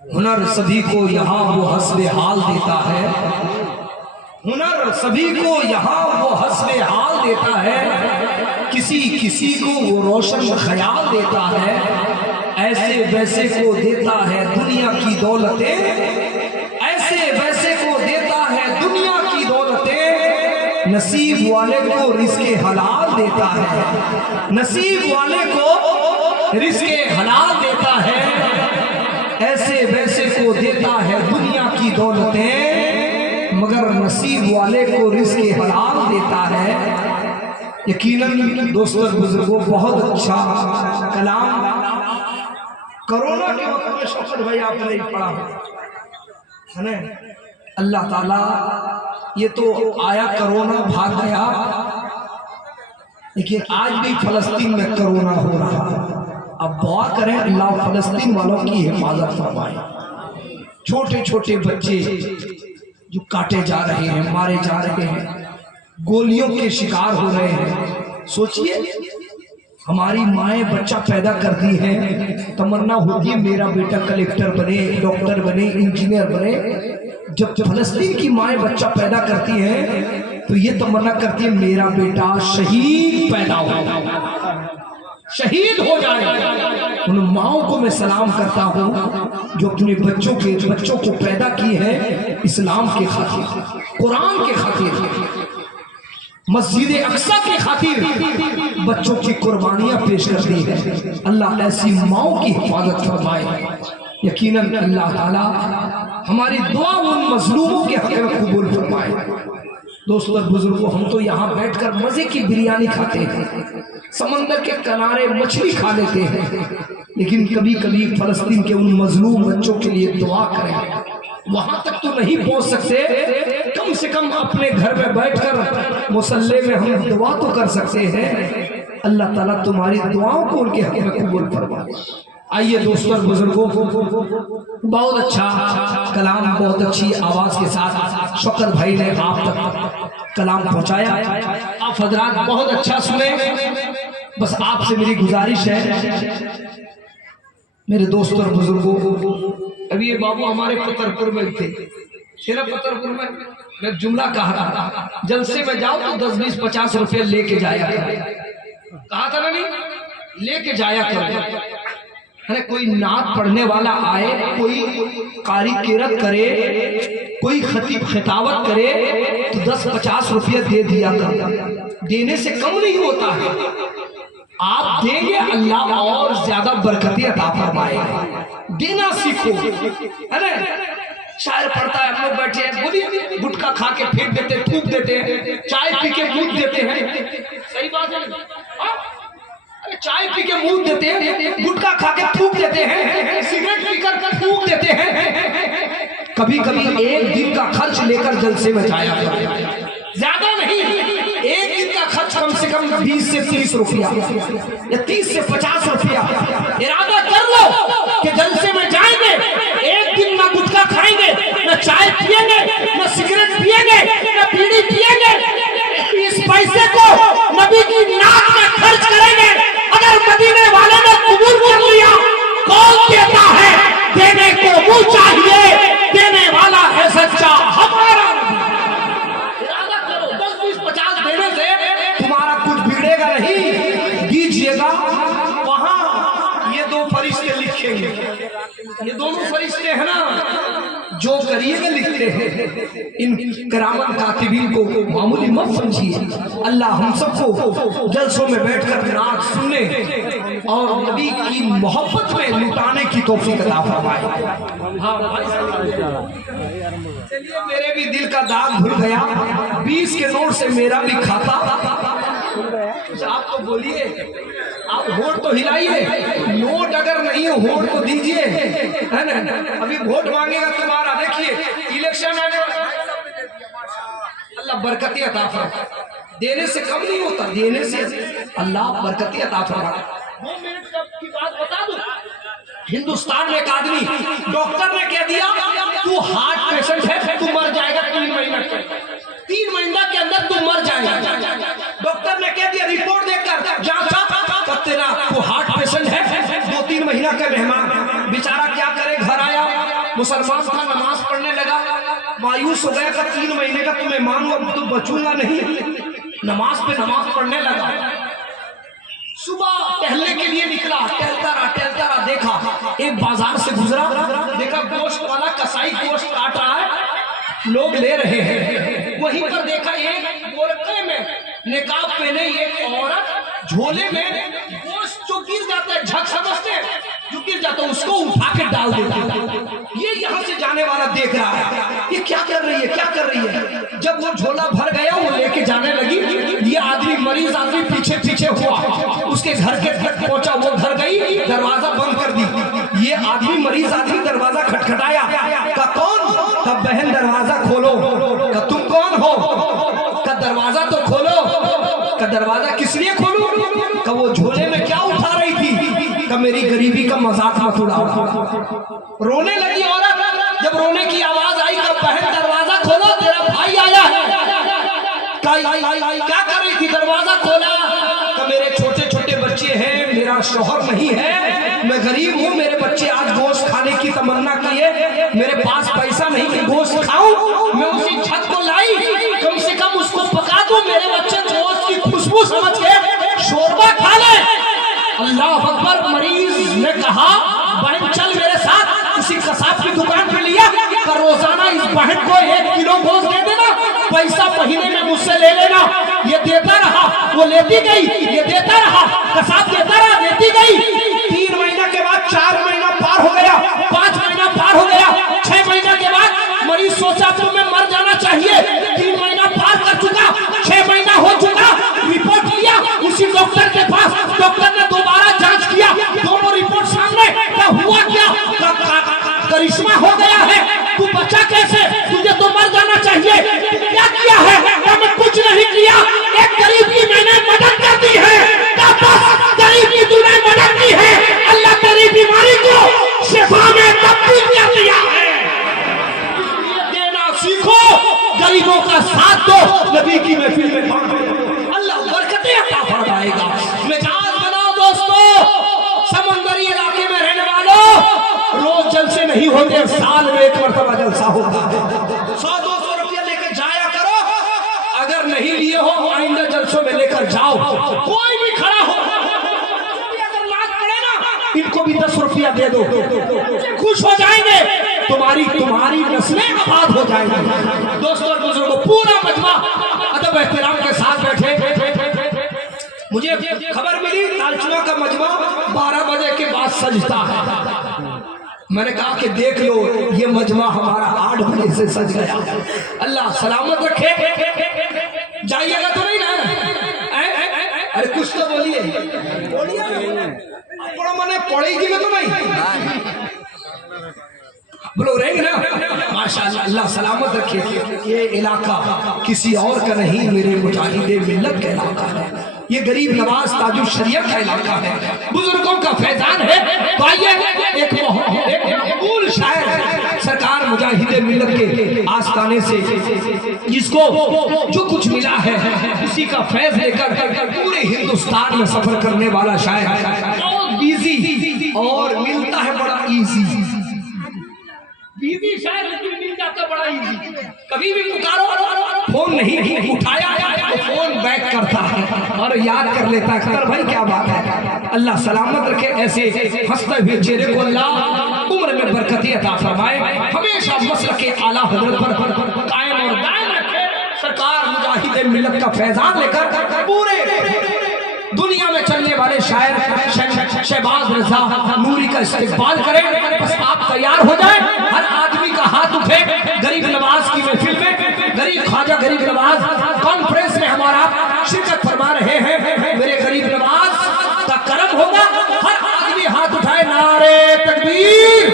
हुनर सभी को यहाँ वो हस्बे हाल देता है, हुनर सभी को यहाँ वो हस्बे हाल देता है, किसी किसी को वो रोशन ख्याल देता है, ऐसे वैसे को देता है दुनिया की दौलतें, ऐसे वैसे को देता है दुनिया की दौलतें, नसीब वाले को रिज़्क़े हलाल देता है, नसीब वाले को रिज़्क़े हलाल देता है, ऐसे वैसे को देता है दुनिया की दौलतें, मगर नसीब वाले को रिज़्क़े हलाल देता है। यकीनन दोस्तों बुजुर्गों, बहुत अच्छा कलाम कोरोना के वक्त में शौकत भाई आपने नहीं पढ़ा है ना। अल्लाह ताला, ये तो आया कोरोना भाग गया, लेकिन आज भी फलस्तीन में कोरोना हो रहा है। अब दुआ करें अल्लाह फलस्तीन वालों की हिफाजत फरमाए। छोटे छोटे बच्चे जो काटे जा रहे हैं, मारे जा रहे हैं, गोलियों के शिकार हो रहे हैं। सोचिए, हमारी माएँ बच्चा पैदा करती हैं, तमन्ना होगी मेरा बेटा कलेक्टर बने, डॉक्टर बने, इंजीनियर बने। जब फलस्तीन की माएँ बच्चा पैदा करती हैं तो ये तमन्ना करती है मेरा बेटा शहीद पैदा हो, शहीद हो जाए। उन माओं को मैं सलाम करता हूँ जो अपने बच्चों को पैदा किए हैं इस्लाम के खातिर, कुरान के खातिर, मस्जिद अक्सा के खातिर बच्चों की कुर्बानियां पेश करती है। अल्लाह ऐसी माओं की हिफाजत फरमाए। यकीनन अल्लाह ताला हमारी दुआ उन मजलूमों के हक़ में कबूल फरमाए। दोस्तों बुजुर्गों, हम तो यहाँ बैठकर मजे की बिरयानी खाते हैं, समंदर के किनारे मछली खा लेते हैं, लेकिन कभी कभी फलस्तीन के उन मजलूम बच्चों के लिए दुआ करें। वहां तक तो नहीं पहुंच सकते, कम से कम अपने घर में बैठकर मुसल्ले में हम दुआ तो कर सकते हैं। अल्लाह ताला तुम्हारी दुआओं को उनके हक़ में कबूल फरमाए। आइए दोस्तों बुजुर्गों, बहुत अच्छा कलाम, बहुत अच्छी आवाज के साथ शौकत भाई ने आप तक कलाम पहुंचाया। आप हजरात बहुत अच्छा सुने। बस आपसे मेरी गुजारिश है मेरे दोस्तों और बुजुर्गों, अभी ये बाबू हमारे पतरपुर में थे, पतरपुर में मैं जुमला कहा था, जलसे में जाओ तो 10, 20, 50 रुपये लेके जाया कहा था ना, नहीं लेके जाया कर। अरे कोई नात पढ़ने वाला आए, कोई कारी किरत करे, कोई खतीब खिताबत करे तो 10-50 रुपये दे दिया कर। देने से कम नहीं होता है, आप देंगे अल्लाह और ज्यादा बरकतें अता फरमाएगा। देना सीखो। अरे शायर पढ़ता है, हम लोग बैठे हैं, बोलिए गुटखा खा के फेंक देते, थूक देते हैं, चाय पी के मूत देते हैं। सही बात है, अरे चाय पी के मूत देते हैं, गुटखा खा के थूक देते हैं, सिगरेट पी कर थूक देते हैं। कभी कभी एक दिन का खर्च लेकर जलसे में जाया, ज्यादा नहीं, एक दिन का खर्च कम से कम 20 से 30 रुपया या 30 से 50 रुपया इरादा कर लो कि जलसे में जाएंगे, एक दिन ना गुटखा खाएंगे, ना चाय पिएंगे, ना सिगरेट पिएंगे, ना बीड़ी पिएंगे। इस पैसे को नबी की नात में खर्च करेंगे। अगर मदीने वाले ने कबूल कर लिया, कौन कहता है देने को मुंह चाहिए, देने वाला है सच्चा हमारा। नहीं दीजिएगा, वहां ये 2 फरिश्ते लिखेंगे, ये दोनों फरिश्ते हैं ना जो करिएगा लिखते हैं। इन करामत कातिबीन को मामूली मत समझिए। अल्लाह हम सबको जलसों में बैठकर नात सुनने और नबी की मोहब्बत में लुटाने की तौफीक अता फरमाए। चलिए, मेरे भी दिल का दाग धुल गया, 20 के नोट से मेरा भी खाता। आप तो बोलिए, आप वोट तो हिलाइए, नोट अगर नहीं हो वोट तो दीजिए, है ना। अभी वोट मांगेगा तुम्हारा, देखिए इलेक्शन आने वाला, अल्लाह बरकतें अता फरमाए। देने से कम नहीं होता, देने से अल्लाह बरकतें अता फरमाए। 2 मिनट की बात बता दूं, हिंदुस्तान में एक आदमी, डॉक्टर ने कह दिया तू हार्ट पेशेंट है, तू मर जाएगा 3 महीने के 3 महीना के अंदर तू मर जाएगा। डॉक्टर ने कह दिया, रिपोर्ट देखकर जांचा तेरा तू हार्ट पेशेंट है, 2-3 महीना का मेहमान। बेचारा क्या करे, घर आया, मुसलमान था, नमाज पढ़ने लगा, मायूस हो गया, 3 महीने का तुम्हें मानू, अब तो बचूंगा नहीं। नमाज पे नमाज पढ़ने लगा। सुबह टहलने के लिए निकला, टहलता रहा, देखा एक बाजार से गुजरा, देखा गोश्त वाला कसाई गोश्त काट रहा है, लोग ले रहे हैं। वहीं पर देखा एक बोरके में निकाब पहने एक औरत झोले में गोश्त जो गिर जाता है, झक समझते हैं, जो गिर जाता है उसको उठा के डाल देता। ये यहाँ से जाने वाला देख रहा है, ये क्या कर रही है, क्या कर रही है। जब वो झोला भर गया, वो लेके जाने लगी। ये आदमी, मरीज आदमी पीछे पीछे हुआ, उसके घर के तक पहुंचा। वो घर गई, दरवाजा बंद कर दी। ये आदमी, मरीज आदमी दरवाजा खटखटाया, का कौन? का बहन दरवाजा खोलो। का तुम कौन हो? का दरवाजा तो खोलो। का दरवाजा किस लिए खोलूं? का वो झोले में क्या उठा रही थी? का मेरी गरीबी का मजाक मत उड़ाओ। रोने लगी औरत। जब रोने की आवाज आई, का बहन दरवाजा खोलो, तेरा भाई आया है। क्या कर रही थी? दरवाजा खोला। का मेरे छोटे छोटे बच्चे हैं, मेरा शौहर नहीं है, मैं गरीब हूँ, मेरे बच्चे आज गोश्त खाने की तमन्ना किए, मेरे पास पैसा नहीं कि गोश्त खाऊं। मैं उसी छत को लाई, कम से कम उसको पका दो, मेरे बच्चे गोश्त की खुशबू समझ के शोरबा खा ले। अल्लाह अकबर। मरीज ने कहा, बहन चल मेरे साथ, किसी कसाब की दुकान पे लिया, कर रोजाना इस बहन को 1 किलो गोश्त दे देना, पैसा महीने में मुझसे ले लेना। ये देता रहा, वो लेती गई, ये देता रहा, कसाब देता रहा, देती गई। 3 महीना के बाद 4 महीना पार हो गया, 5 महीना पार हो गया, 6 महीना के बाद मरीज सोचा तो मैं मर जाना चाहिए। 3 महीना पार कर चुका, 6 महीना हो चुका, रिपोर्ट लिया उसी डॉक्टर के पास। डॉक्टर ने दोबारा जांच किया, दोनों रिपोर्ट सामने। क्या हुआ? क्या करिश्मा हो गया है? तू बचा कैसे? तुझे तो मर जाना चाहिए। क्या किया है? मैं कुछ नहीं किया, एक गरीब की मैंने मदद कर दी है। गरीब की तूने मदद की है, अल्लाह तेरी बीमारी को शिफा में तब्दील कर दिया है। देना सीखो, गरीबों का साथ दो, नबी की महफिल में अल्लाह बरकतें अता फरमाएगा। मिजाज बनाओ दोस्तों, समुद्री इलाके में रहने वालों, रोज जलसे नहीं होते, साल में 1 मरतबा जलसा होगा। 100-200 रुपया लेकर जाया करो, अगर नहीं लिए हो आइंदा जलसों में लेकर जाओ। कोई भी खड़ा हो, अगर लात पड़े ना, इनको भी 10 रुपया दे दो, खुश हो जाएंगे, तुम्हारी नस्लें आबाद हो जाएंगी। दोस्तों और बुजुर्गों, पूरा मजमा अदब एहतराम के साथ बैठे। मुझे खबर मिली तालचुआ का मजमा 12 बजे के बाद सजता है। मैंने कहा कि देख लो, ये मजमा हमारा 8 बजे से सज गया। अल्लाह सलामत रखे। जाइएगा तो नहीं ना? अरे कुछ तो बोलिए, पढ़ो मने पढ़ेगी में तो नहीं बोलो, रहेंगे ना? माशाअल्लाह, अल्लाह सलामत रखे। ये इलाका किसी और का नहीं, मेरे मुजाहिदे मिल्लत का इलाका है। ये गरीब नवाज ताजुल शरीयत का इलाका है, बुजुर्गों का फैजान है। तो आइए, एक मकबूल शायर सरकार मुजाहिदे मिल्लत के आस्ताने से, जिसको जो कुछ मिला है उसी का फैज लेकर पूरे हिंदुस्तान में सफर करने वाला शायर, बहुत बिजी और मिलता है बड़ा इजी। बिजी शायर लेकिन मिल जाता बड़ा इजी। कभी भी पुकारो, फोन नहीं उठाया तो फोन बैक करता है और याद कर लेता है। खैर भाई क्या बात है, अल्लाह सलामत रखे। ऐसे हंसते हुए चेहरे को अल्लाह उम्र में बरकती अता फरमाए, हमेशा मसलक के आला हजरत पर कायम और दायम रखे। सरकार मुजाहिदे मिल्लत का फैजान लेकर पूरे दुनिया में चलने वाले शायर शहबाज रजा नूरी का इस्तेमाल करें। बस आप तैयार हो जाए, हर आदमी का हाथ उठे। गरीब नवाज की महफिल में गरीब ख्वाजा गरीब नवाज कॉन्फ्रेंस में हमारा शिरकत फरमा रहे हैं। मेरे गरीब नवाज का करम होगा, हर आदमी हाथ उठाए, नारे तकबीर।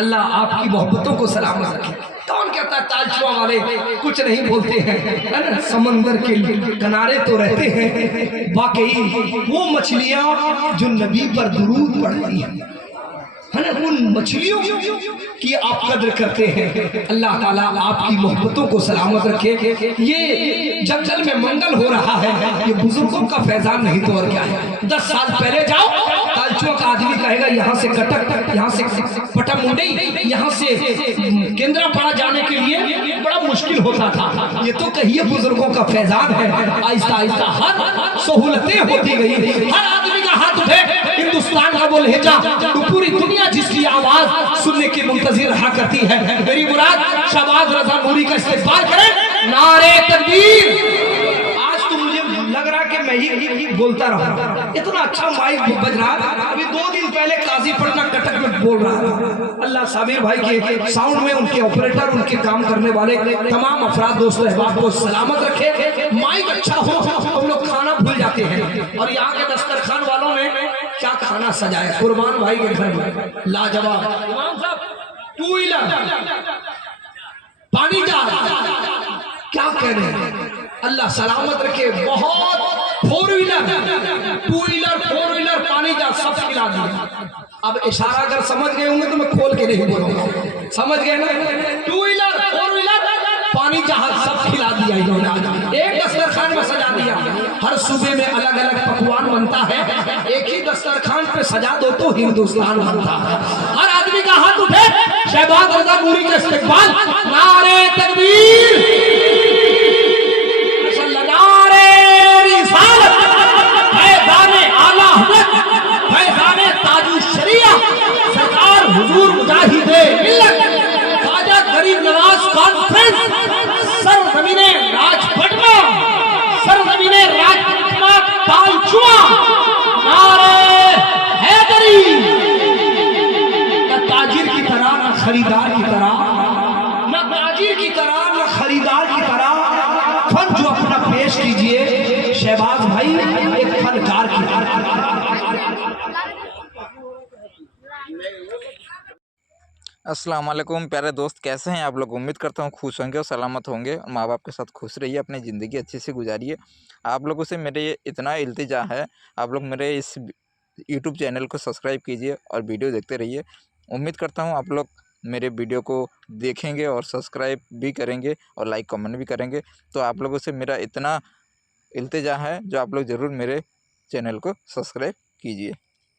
अल्लाह आपकी मोहब्बतों को सलामत रखे। कौन कहता है तालचुआ वाले कुछ नहीं बोलते हैं, है ना? समंदर के किनारे तो रहते हैं, वाकई वो मछलियां जो नबी पर दुरूद पढ़ती हैं, है ना, उन मछलियों की आप कद्र करते हैं। अल्लाह ताला आपकी मोहब्बतों को सलामत रखे। ये जंगल में मंगल हो रहा है, ये बुजुर्गों का फैजान नहीं तो और क्या है। 10 साल पहले जाओ, पांचवा का आदमी कहेगा यहाँ से कटक, यहाँ से पटामुंडई, यहाँ से केंद्रापड़ा जाने के लिए बड़ा मुश्किल होता था। ये तो कहिए बुजुर्गों का फैजान है। आहिस्ता आहिस्ता हर सहूलतें होती गई, हर आदमी का हाथ उठे। हिंदुस्तान का वो लहजा, पूरी दुनिया जिसकी आवाज सुनने की मुंतजिर रहा करती है। मेरी मुराद शहबाज रजा नूरी का इस्तेमाल करें। नारे तकबीर। लग रहा कि मैं ही बोलता रहा, इतना अच्छा माइक बज रहा। अभी 2 दिन पहले काजी पटना कटक में बोल रहा था। अल्लाह साबिर भाई के साउंड में, उनके ऑपरेटर, उनके काम करने वाले तमाम अफराद दोस्तों अहबाब को सलामत रखे। माइक अच्छा हो तो हम लोग खाना भूल जाते हैं। और यहाँ के दस्तरखान वालों ने क्या खाना सजाया कुर्बान भाई के घर में, लाजवाब। इमाम साहब 2 व्हीलर, पानी जा, क्या कह रहे हैं, अल्लाह सलामत रखे। बहुत 4 व्हीलर, 2 व्हीलर, 4 व्हीलर, पानी जा, सब खिला दिया। अब इशारा अगर समझ गए होंगे तो मैं खोल के नहीं बोलूंगा, समझ गए ना। 2 व्हीलर, 4 व्हीलर, पानी जहाज सब खिला दिया इन्होंने। एक दस्तरखान में सजा दिया। हर सूबे में अलग अलग पकवान बनता है, एक ही दस्तरखान पे सजा दो तो हिंदुस्तान बनता है। हर आदमी का हाथ उठे, शहबाज रजा नूरी का इस्तेमाल। नारे तकबीर, सरकार हुजूर मुजाहिदे मिल्लत ख्वाजा गरीब नवाज कॉन्फ्रेंस, सरजमीने राजपटना, सरजमीने राजपटना तालचुआ। नारे हैदरी। न ताजिर की तरह, न खरीदार की तरह, न ताजिर की तरह, न खरीदार की तरह फन जो अपना पेश कीजिए शहबाज भाई, एक फनकार की तरह। अस्सलाम वालेकुम प्यारे दोस्त, कैसे हैं आप लोग। उम्मीद करता हूँ खुश होंगे और सलामत होंगे और माँ बाप के साथ खुश रहिए, अपनी ज़िंदगी अच्छे से गुजारिए। आप लोगों से मेरे इतना इल्तिजा है, आप लोग मेरे इस यूट्यूब चैनल को सब्सक्राइब कीजिए और वीडियो देखते रहिए। उम्मीद करता हूँ आप लोग मेरे वीडियो को देखेंगे और सब्सक्राइब भी करेंगे और लाइक कमेंट भी करेंगे। तो आप लोगों से मेरा इतना इल्तिजा है जो आप लोग ज़रूर मेरे चैनल को सब्सक्राइब कीजिए।